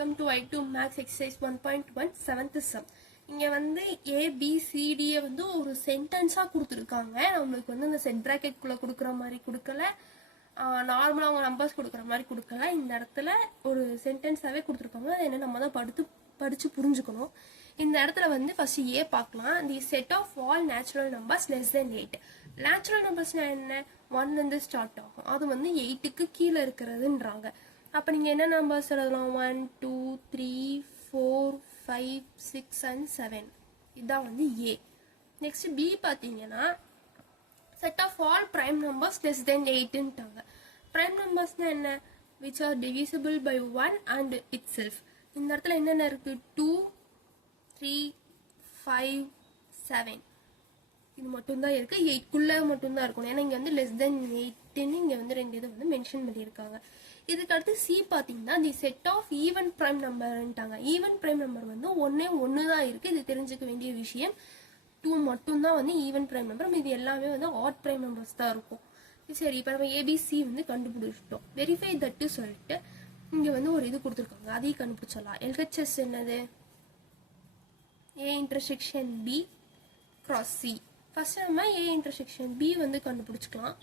Welcome to I2 Max Exercise 1.1 7th sum. இங்க வந்து A B C D வந்து ஒரு சென்டென்ஸா கொடுத்திருக்காங்க. நமக்கு வந்து இந்த செட் பிராக்கெட் குள்ள கொடுக்கிற மாதிரி கொடுக்கல, நார்மலா அவங்க நம்பர்ஸ் கொடுக்கிற மாதிரி கொடுக்கல. இந்த இடத்துல ஒரு சென்டென்ஸாவே கொடுத்திருக்காங்க. அது என்ன நம்ம தான் படிச்சு புரிஞ்சுக்கணும். இந்த இடத்துல வந்து ஃபர்ஸ்ட் A பார்க்கலாம். The set of all natural numbers less than 8. Natural நம்பர்ஸ்னா என்ன? 1 ல இருந்து ஸ்டார்ட் ஆகும். அது வந்து 8க்கு கீழே இருக்கிறதுன்றாங்க. அப்ப நீங்க என்ன நம்பர்ஸ் எழுதலாம்? 1 2 3 4 5 6 and 7. இதான் வந்து A. நெக்ஸ்ட் B பாத்தீங்கன்னா set of all prime numbers less than 8 ன்ட்டாங்க. prime numbersனா என்ன? which are divisible by 1 and itself. இந்த இடத்துல என்னென்ன இருக்கு? 2 3 5 7. இது மட்டும் தான் இருக்கு. 8 குள்ள மட்டும் தான் இருக்கும். ஏன்னா இங்க வந்து less than 8 ன்னு இங்க வந்து ரெண்டு இது வந்து மென்ஷன் பண்ணியிருக்காங்க. இதுக்கு அடுத்து C பாத்தீங்கன்னா the set of even prime நம்பர்ன்ட்டாங்க. ஈவன் பிரைம் நம்பர் வந்து ஒன்னு தான் இருக்கு. இது தெரிஞ்சுக்க வேண்டிய விஷயம். 2 மட்டும் தான் வந்து ஈவன் பிரைம் நம்பர். இது எல்லாமே வந்து ஆட் பிரைம் நம்பர்ஸ் தான் இருக்கும். சரி, இப்போ நம்ம ABC வந்து கண்டுபிடிச்சிட்டோம். வெரிஃபை தட்டு சொல்லிட்டு இங்க வந்து ஒரு இது கொடுத்துருக்காங்க. அதையும் கண்டுபிடிச்சிடலாம். LHS என்னது? A intersection B cross C. First நம்ம A இன்டர்செக்ஷன் B வந்து கண்டுபிடிச்சிக்கலாம்.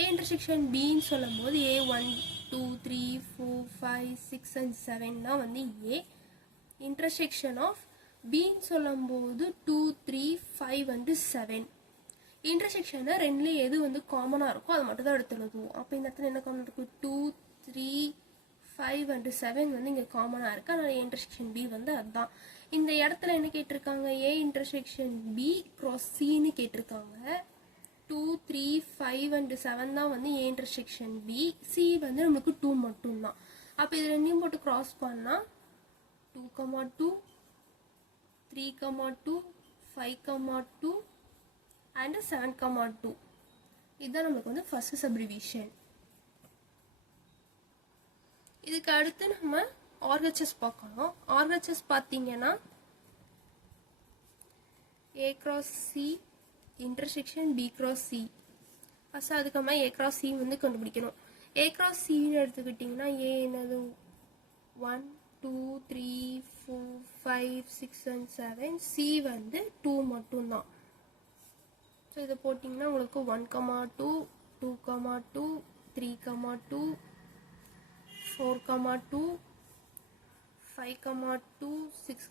A இன்டர்செக்ஷன் B ன்னு சொல்லும் போது A 1 2 3 4 5 6 and 7 தான் வந்து A. இன்டர்செக்ஷன் ஆஃப் B ன்னு சொல்லும் போது 2 3 5 வந்து 7. இன்டர்செக்ஷன்ல ரெண்டுல எது வந்து காமனா இருக்கோ அது மட்டும் தான் எடுத்து எழுதுவோம். அப்ப இந்த இடத்துல என்ன காமனா இருக்கு? 2 3 5 and 7 வந்து இங்க காமனா இருக்கு. அதனால இன்டர்செக்ஷன் B வந்து அதுதான். இந்த இடத்துல என்ன கேட்டிருக்காங்க? A intersection B cross C ன்னு கேட்டிருக்காங்க. 2 3 5 and 7 தான் வந்து A இன்டர்செக்ஷன் B. C வந்து நமக்கு 2 மட்டும் தான். அப்ப இது ரெண்டையும் போட்டு கிராஸ் பண்ணா 2, 2 3, 2 5, 2 and 7, 2. இதுதான் நமக்கு வந்து ஃபர்ஸ்ட் சப்டிவிஷன். இதுக்கு அடுத்து நம்ம RHS பார்க்கணும். RHS பார்த்தீங்கன்னா A cross C intersection B cross C. First அதுக்கப்புறமா A cross C வந்து கண்டுபிடிக்கணும். A cross C ன்னு எடுத்துக்கிட்டிங்கன்னா A என்னது? 1 2 3 4 5 6 and 7. C வந்து 2 மட்டும் தான். ஸோ இதை போட்டிங்கன்னா உங்களுக்கு 1, 2 2, 2 3, 2 4, 2 5, 2 6,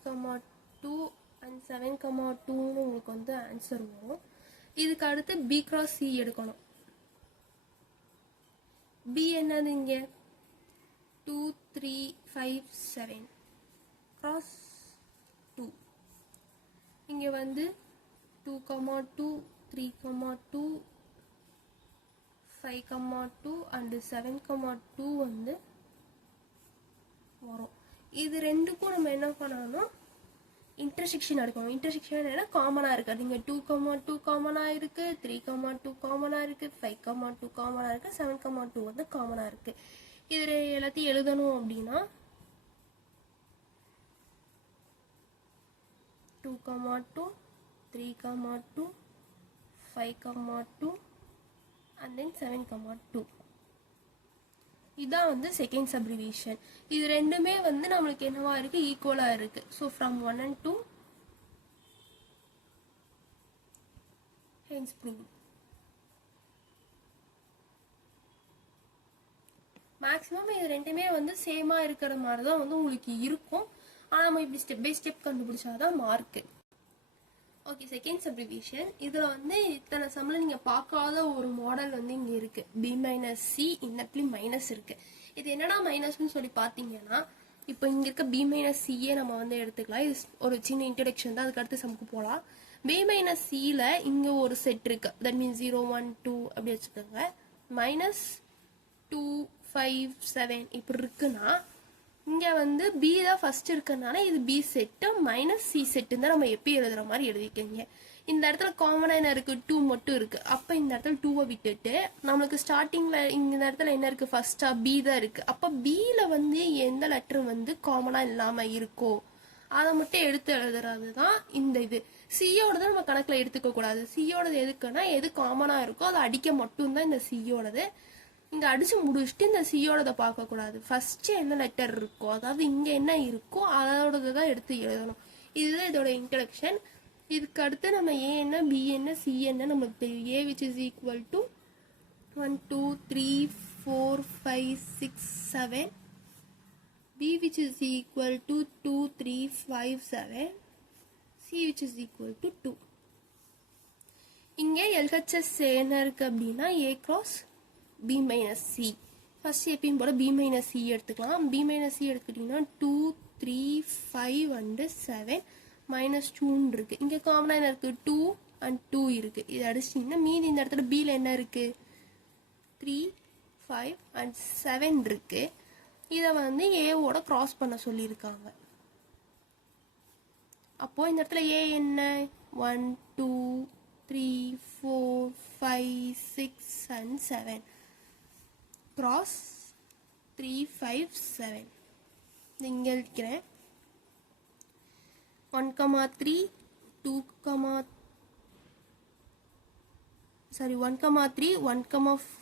2 and 7, 2 உங்களுக்கு வந்து ஆன்சர் வரும். இதுக்கு அடுத்து B cross C எடுக்கணும். B என்னது இங்க? 2 3 5 7 cross 2. இங்க வந்து 2, 2 3, 2 5, 2 and 7, 2 வந்து வரும். இது ரெண்டுக்கும் நம்ம என்ன பண்ணணும்? இன்டர்செக்ஷன் எடுக்கணும். இன்டர்செக்ஷன் என்ன? காமனா இருக்கு. நீங்க 2, 2 காமனா இருக்கு, 3, 2 காமனா இருக்கு, 5, 2 காமனா இருக்கு, 7, 2 வந்து காமனா இருக்கு. இது எல்லாத்தையும் எழுதணும் அப்படின்னா 2, 2 3, 2 5, 2 and then 7, 2. இதான் வந்து செகண்ட் சப்டிவிஷன். இது ரெண்டுமே வந்து நம்மளுக்கு என்னவா இருக்கு? ஈக்குவலா இருக்கு. So from 1 and 2 hence proved. Maximum இது ரெண்டுமே வந்து சேமா இருக்கிற மாதிரி தான் வந்து உங்களுக்கு இருக்கும். ஆனா நம்ம இப்படி ஸ்டெப் பை ஸ்டெப் கண்டுபிடிச்சாதான் மார்க்கு. Okay, second subdivision. இதுல வந்து இத்தனை சம்ல நீங்க பார்க்காத ஒரு மாடல் வந்து இங்க இருக்கு. B minus C. இந்த இடத்துலயும் மைனஸ் இருக்கு. இது என்னடா மைனஸ்னு சொல்லி பாத்தீங்கன்னா, இப்போ இங்க இருக்க B minus C நம்ம வந்து எடுத்துக்கலாம். இது ஒரு சின்ன இன்ட்ரோடக்ஷன் தான். அதுக்கு அடுத்து சம்க்கு போலாம். B minus C ல இங்க ஒரு செட் இருக்கு. தட் மீன்ஸ் 0 1 2 அப்படி வச்சுக்கோங்க. மைனஸ் 2 5 7 இப்படி இருக்குன்னா இங்க வந்து B தான் ஃபர்ஸ்ட் இருக்கறனால இது B set minus C set தான் நம்ம எப்படி எழுதுற மாதிரி எழுதிக்கங்க. இந்த இடத்துல காமனா என்ன இருக்கு? 2 மட்டும் இருக்கு. அப்ப இந்த இடத்துல 2 விட்டுட்டு நம்மளுக்கு ஸ்டார்டிங்ல இந்த இடத்துல என்ன இருக்கு? ஃபர்ஸ்டா B தான் இருக்கு. அப்ப B ல வந்து எந்த லெட்டர் வந்து காமனா இல்லாம இருக்கோ அதை மட்டும் எடுத்து எழுதுறதுதான் இந்த இது. சியோடது நம்ம கணக்குல எடுத்துக்க கூடாது. சியோடது எதுக்குன்னா எது காமனா இருக்கோ அதை அடிக்க மட்டும்தான் இந்த சியோடது. இங்கே அடித்து முடிச்சுட்டு இந்த சியோடதை பார்க்கக்கூடாது. ஃபஸ்ட்டு என்ன லெட்டர் இருக்கோ, அதாவது இங்கே என்ன இருக்கோ அதோடதை தான் எடுத்து எழுதணும். இதுதான் இதோட இன்ட்ரடக்ஷன். இதுக்கு அடுத்து நம்ம ஏ என்ன, பி என்ன, சி என்ன நம்மளுக்கு தெரியும். A which is equal to 1 2 3 4 5 6 7. B which is equal to 2 3 5 7. C which is equal to 2. இங்கே LHS என்ன இருக்கு அப்படின்னா A cross B minus C. First எப்பயும் போல B minus C எடுத்துக்கலாம். B minus C எடுத்துக்கிட்டிங்கன்னா 2 3 5 and 7 minus 2 இருக்கு. இங்கே காமனாக என்ன இருக்கு, 2 and 2 இருக்கு. இது அடிச்சிட்டிங்கன்னா மீதி இந்த இடத்துல Bல என்ன இருக்கு, 3 5 and 7 இருக்கு. இதை வந்து ஏவோட கிராஸ் பண்ண சொல்லியிருக்காங்க. அப்போ இந்த இடத்துல ஏ என்ன, 1 2 3 4 5 6 and 7 கிராஸ் 3 5 7. இங்கே இருக்கிறேன் 1 3 2 1 3 1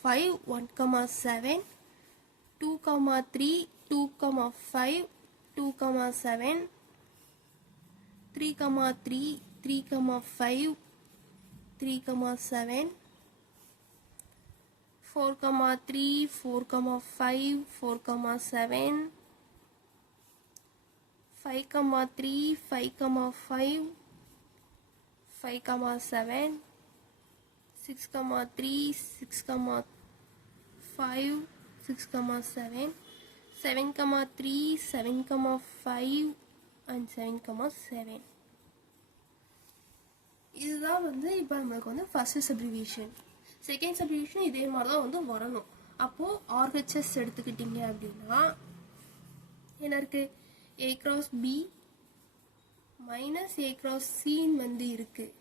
5 1 7 2 3 2 5 2 7 3 3 3 5 3 7 4 3 4 5 4 7 5 3 5 5 5 7 6 3 6 5 6 7 7 3 7 5 and 7 7. இதுதான் வந்து இப்போ நம்மளுக்கு வந்து ஃபர்ஸ்ட் சப்டிவிஷன். செகண்ட் சப்டிவிஷன் இதே மாதிரி தான் வந்து வரணும். அப்போது RHS எடுத்துக்கிட்டிங்க அப்படின்னா என்ன இருக்குது, A cross B minus A cross C வந்து இருக்குது.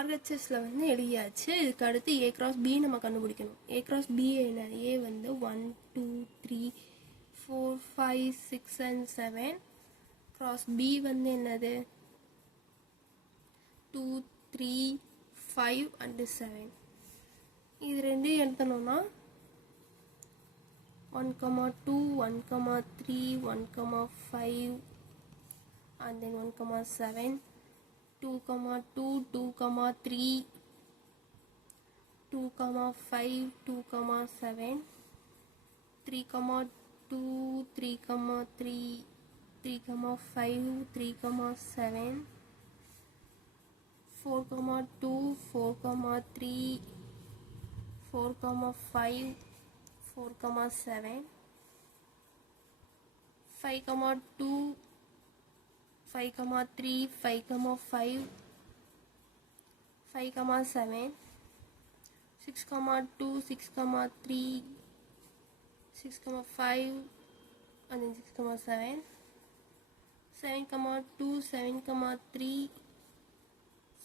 RHSல வந்து எழுதியாச்சு. இதுக்கு அடுத்து A cross B நம்ம கண்டுபிடிக்கணும். A cross B என்ன, A வந்து 1 2 3 4 5 6 and 7. cross B வந்து என்னது 2 3 5 and 7. இது ரெண்டையும் எழுதணும்னா 1 2 1 3 1 5 and then 1 7 2 2 2 3 2 5 2 7 3 2 3 3 3 5 3 7 4 2 4 3 4 5 4 7 5 2 5 3 5 5 5 7 6 2 6 3 6 5 and then 6 7 7 2 7 3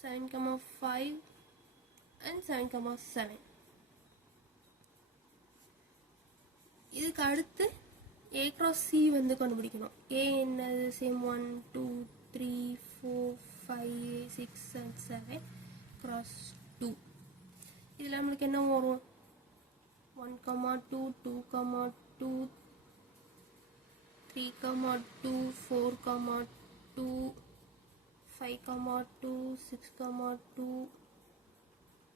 7 5 and 7 7. இதுக்கு அடுத்து A cross C வந்து கண்டுபிடிக்கணும். A என்னது, சேம் 1 2 3 4 5 6 and 7 cross 2. இதில் நம்மளுக்கு என்ன வரும், 1 2 2 2 3 2 4 2 5 2 6 2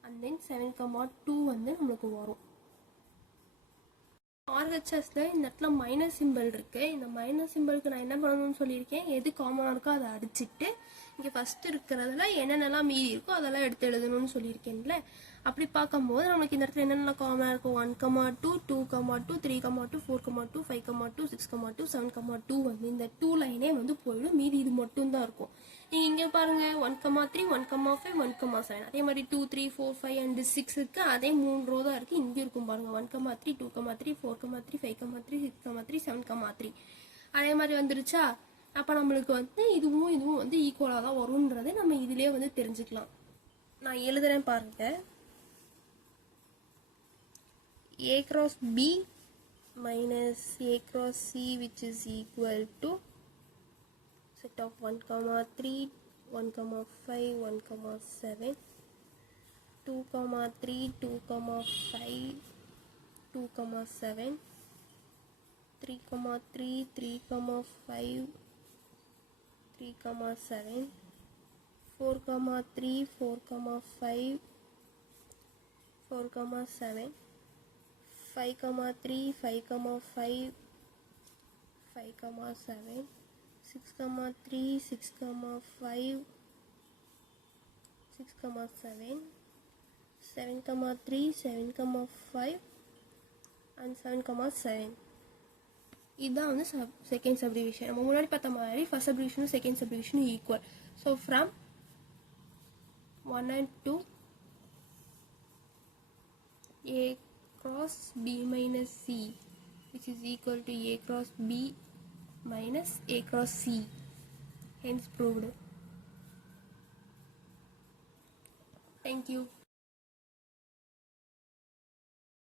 and then 7 2 வந்து நம்மளுக்கு வரும். RHSல இந்த இடத்துல மைனஸ் சிம்பிள் இருக்கு. இந்த மைனஸ் சிம்பிளுக்கு நான் என்ன பண்ணணும்னு சொல்லியிருக்கேன், எது காமனாக இருக்கோ அதை அடிச்சுட்டு இங்கே ஃபர்ஸ்ட் இருக்கிறதுல என்னென்னலாம் மீதி இருக்கோ அதெல்லாம் எடுத்து எழுதணும்னு சொல்லியிருக்கேன்ல. அப்படி பார்க்கும்போது நம்மளுக்கு இந்த இடத்துல என்னென்ன காமனாக இருக்கும், 1 2 2 2 3 2 4 2 5 2 6 2 7 2 வந்து இந்த 2 லைனே வந்து போயிடும். மீதி இது மட்டும் தான் இருக்கும். நீங்கள் இங்கே பாருங்கள் 1 3 1 5 1 7 அதே மாதிரி 2 3 4 5 and 6 இருக்குது. அதே 3 ரோ தான் இருக்குது. இங்கே இருக்கும் பாருங்கள் 1 3 2 3 4 3 5 3 6 3 7 3 அதே மாதிரி வந்துருச்சா. அப்போ நம்மளுக்கு வந்து இதுவும் வந்து ஈக்குவலாக தான் வரும்ன்றதை நம்ம இதிலே வந்து தெரிஞ்சுக்கலாம். நான் எழுதுறேன் பாருங்கள், A cross B minus A cross C which is equal to set of 1 3 1 5 1 7 2, 3, 2, 5, 2, 7, 3, 3, 3, 5, 3, 7, 4, 3, 4, 5, 4, 7, 5, 3, 5, 5, 5, 7, 6, 3, 6, 5, 6, 7, 7, 3, 7, 5, and 7, 7. இதுதான் வந்து செகண்ட் சப்டிவிஷன். நம்ம முன்னாடி பார்த்த மாதிரி ஃபர்ஸ்ட் சப்டிவிஷனும் செகண்ட் சப்டிவிஷனும் equal. So from 1 and 2, A cross B minus C, which is equal to A cross B minus A cross C. Hence proved. Thank you.